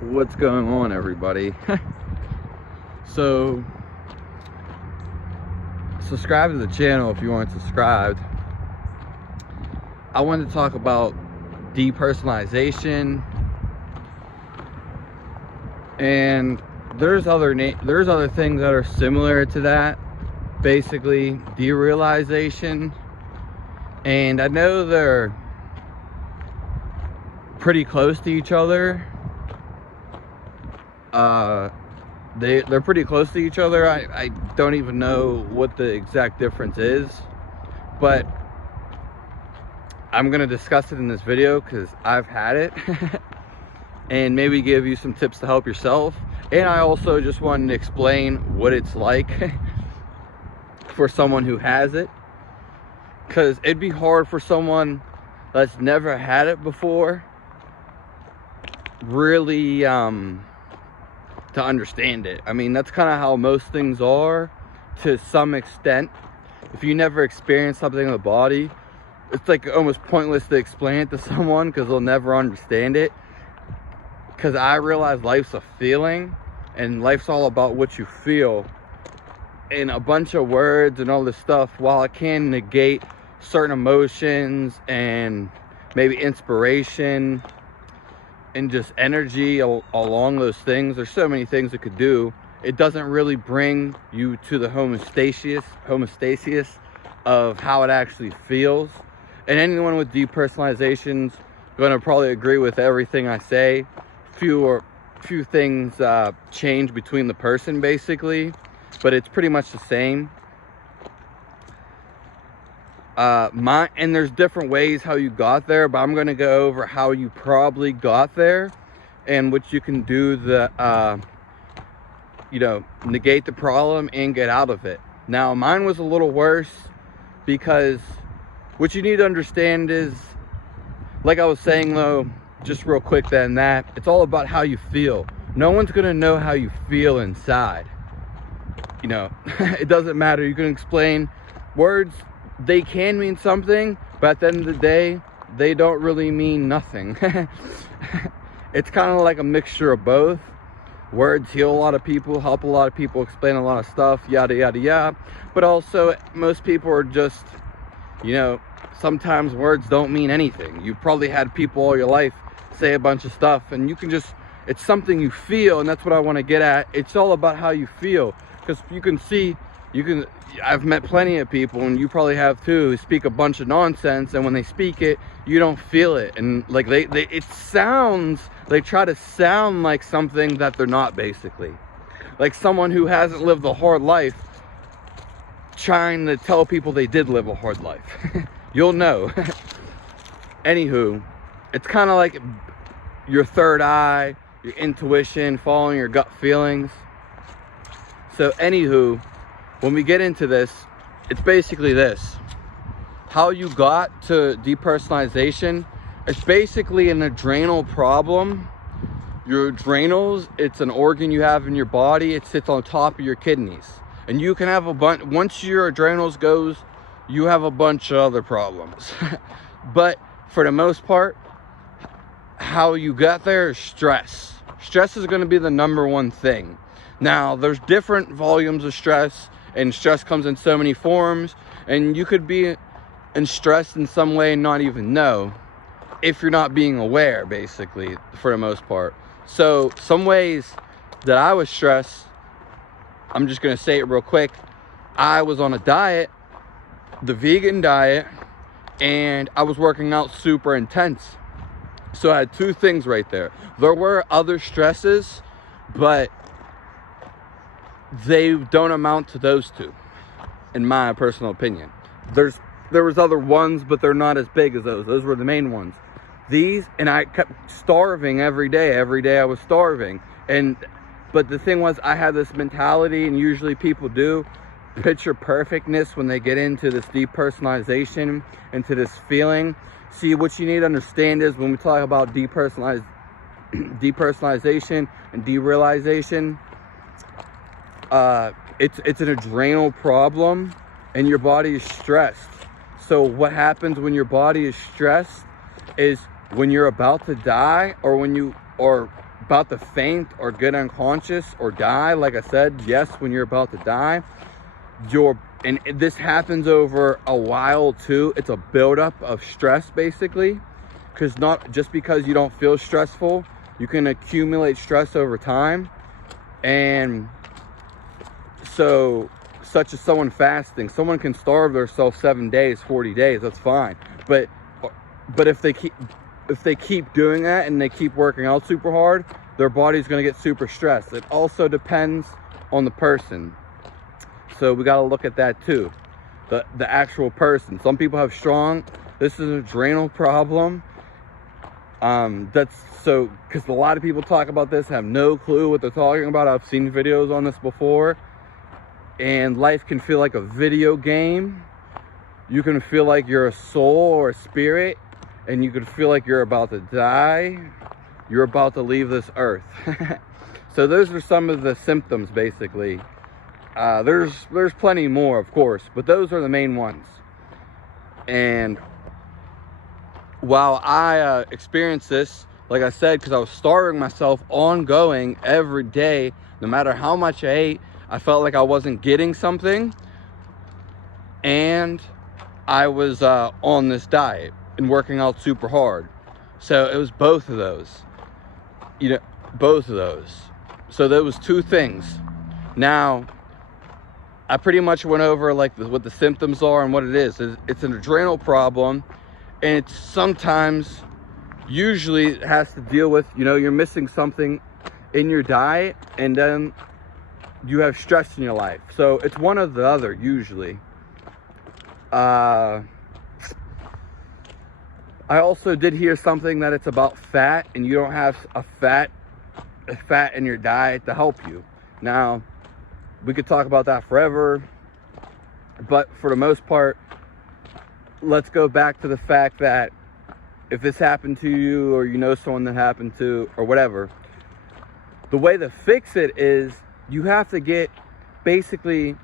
What's going on, everybody? So subscribe to the channel if you aren't subscribed. I wanted to talk about depersonalization, and there's other things that are similar to that, basically derealization, and I know they're pretty close to each other. They're pretty close to each other. I don't even know what the exact difference is, but I'm gonna discuss it in this video because I've had it and maybe give you some tips to help yourself. And I also just wanted to explain what it's like for someone who has it, because it'd be hard for someone that's never had it before really to understand it. I mean, that's kind of how most things are to some extent. If you never experience something in the body, it's like almost pointless to explain it to someone because they'll never understand it. Because I realize life's a feeling, and life's all about what you feel. And a bunch of words and all this stuff, while it can negate certain emotions and maybe inspiration and just energy along those things, there's so many things it could do. It doesn't really bring you to the homeostasis of how it actually feels. And anyone with depersonalization's going to probably agree with everything I say. Few things change between the person, basically, but it's pretty much the same. And there's different ways how you got there, but I'm going to go over how you probably got there and what you can do to negate the problem and get out of it. Now, mine was a little worse, because what you need to understand is, like I was saying though, just real quick it's all about how you feel. No one's going to know how you feel inside. It doesn't matter. You can explain words. They can mean something, but at the end of the day, they don't really mean nothing. It's kind of like a mixture of both. Words heal a lot of people, help a lot of people, explain a lot of stuff, yada, yada, yada. But also, most people are just, sometimes words don't mean anything. You've probably had people all your life say a bunch of stuff, and it's something you feel, and that's what I want to get at. It's all about how you feel, because I've met plenty of people, and you probably have too, who speak a bunch of nonsense, and when they speak it, you don't feel it. And like they try to sound like something that they're not, basically. Like someone who hasn't lived a hard life trying to tell people they did live a hard life. You'll know. Anywho, it's kind of like your third eye, your intuition, following your gut feelings. So anywho, when we get into this, it's basically this. How you got to depersonalization, it's basically an adrenal problem. Your adrenals, it's an organ you have in your body. It sits on top of your kidneys. And you can have once your adrenals goes, you have a bunch of other problems. But for the most part, how you got there is stress. Stress is going to be the number one thing. Now, there's different volumes of stress, and stress comes in so many forms, and you could be stressed in some way and not even know if you're not being aware, basically, for the most part. So some ways that I was stressed, I'm just going to say it real quick. I was on a diet, the vegan diet, and I was working out super intense. So I had two things right there. There were other stresses, but they don't amount to those two, in my personal opinion. There was other ones, but they're not as big as those. Those were the main ones. And I kept starving every day. Every day I was starving. But the thing was, I had this mentality, and usually people do, picture perfectness when they get into this depersonalization, into this feeling. See, what you need to understand is, when we talk about depersonalization and derealization, it's an adrenal problem, and your body is stressed. So what happens when your body is stressed is when you're about to die, or about to faint or get unconscious or die, like I said, yes, when you're about to die, and this happens over a while too. It's a buildup of stress, basically, because not just because you don't feel stressful, you can accumulate stress over time. And so, such as someone fasting, someone can starve themselves 7 days, 40 days, that's fine. But if they keep doing that and they keep working out super hard, their body's going to get super stressed. It also depends on the person. So we got to look at that too. The actual person. Some people have this is an adrenal problem. Because a lot of people talk about this, have no clue what they're talking about. I've seen videos on this before. And life can feel like a video game. You can feel like you're a soul or a spirit, and you can feel like you're about to die. You're about to leave this earth. So those are some of the symptoms, basically. There's plenty more, of course, but those are the main ones. And while I experienced this, like I said, because I was starving myself ongoing every day, no matter how much I ate, I felt like I wasn't getting something. And I was on this diet and working out super hard. So it was both of those. Both of those. So there was two things. Now, I pretty much went over like what the symptoms are and what it is. It's an adrenal problem, and it's sometimes, usually it has to deal with, you're missing something in your diet, and then you have stress in your life. So it's one or the other, usually. I also did hear something that it's about fat, and you don't have a fat in your diet to help you. Now, we could talk about that forever, but for the most part, let's go back to the fact that if this happened to you, or someone that happened to, or whatever, the way to fix it is you have to get basically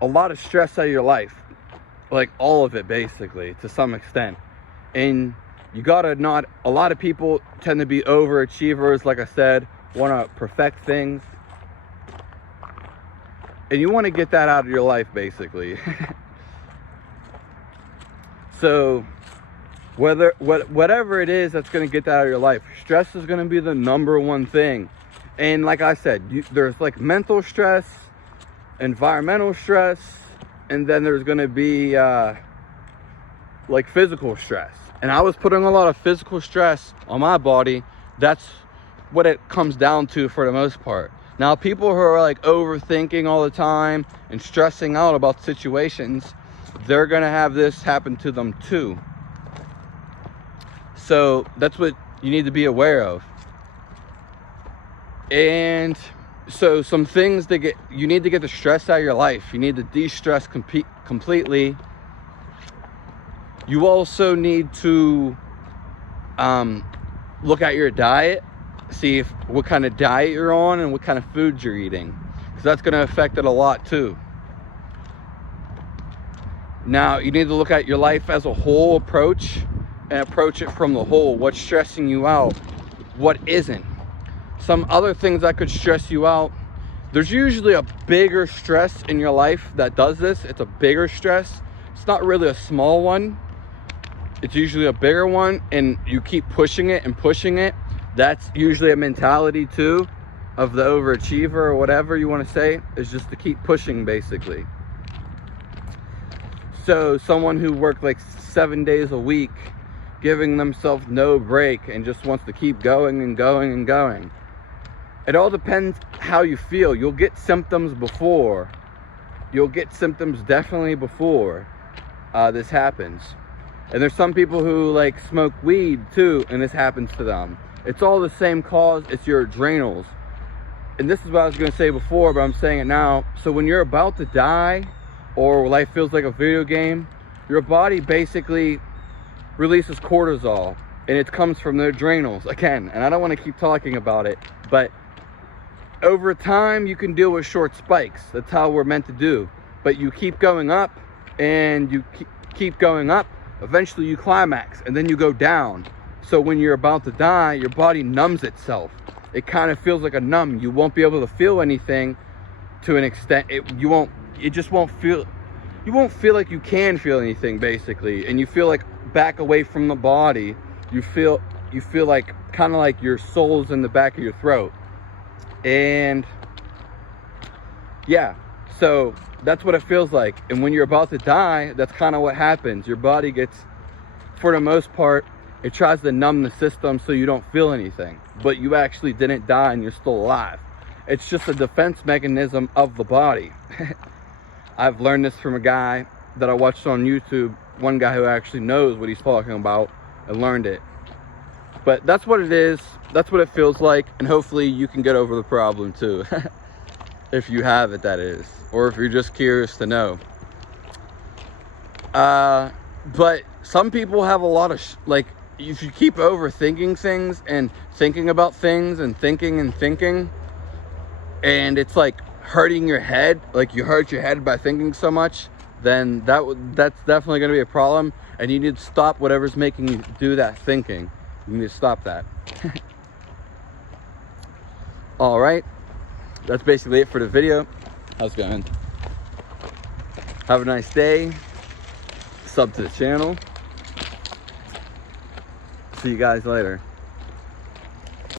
a lot of stress out of your life, like all of it, basically, to some extent. And you gotta not, a lot of people tend to be overachievers, like I said, want to perfect things. And you want to get that out of your life, basically. So, whatever it is that's going to get that out of your life, stress is going to be the number one thing. And like I said, there's like mental stress, environmental stress, and then there's going to be like physical stress. And I was putting a lot of physical stress on my body. That's what it comes down to for the most part. Now, people who are like overthinking all the time and stressing out about situations, they're going to have this happen to them too. So that's what you need to be aware of. And so some things you need to get the stress out of your life. You need to de-stress completely. You also need to look at your diet. See what kind of diet you're on and what kind of food you're eating, because that's going to affect it a lot too. Now, you need to look at your life as a whole approach, and approach it from the whole. What's stressing you out? What isn't? Some other things that could stress you out, there's usually a bigger stress in your life that does this. It's a bigger stress. It's not really a small one. It's usually a bigger one, and you keep pushing it and pushing it. That's usually a mentality too of the overachiever, or whatever you want to say, is just to keep pushing, basically. So someone who worked like 7 days a week, giving themselves no break, and just wants to keep going and going and going. It all depends how you feel. You'll get symptoms before. You'll get symptoms definitely before this happens. And there's some people who like smoke weed too, and this happens to them. It's all the same cause. It's your adrenals. And this is what I was going to say before, but I'm saying it now. So when you're about to die, or life feels like a video game, your body basically releases cortisol, and it comes from the adrenals again. And I don't want to keep talking about it, but over time you can deal with short spikes. That's how we're meant to do. But you keep going up, and you keep going up. Eventually you climax, and then you go down. So when you're about to die, your body numbs itself. it kind of feels like a numb. You won't be able to feel anything to an extent. You won't feel like you can feel anything, basically. And you feel like back away from the body. You feel like kind of like your soul's in the back of your throat. And yeah, so that's what it feels like. And when you're about to die, that's kind of what happens. Your body gets, for the most part, it tries to numb the system so you don't feel anything, but you actually didn't die and you're still alive. It's just a defense mechanism of the body. I've learned this from a guy that I watched on YouTube, one guy who actually knows what he's talking about and learned it. But that's what it is, that's what it feels like, and hopefully you can get over the problem too. If you have it, that is, or if you're just curious to know. But some people have a lot of like, if you keep overthinking things and thinking about things and thinking, and it's like hurting your head, like you hurt your head by thinking so much, then that's definitely going to be a problem, and you need to stop whatever's making you do that thinking. You need to stop that. All right, that's basically it for the video. How's it going? Have a nice day. Sub to the channel. See you guys later.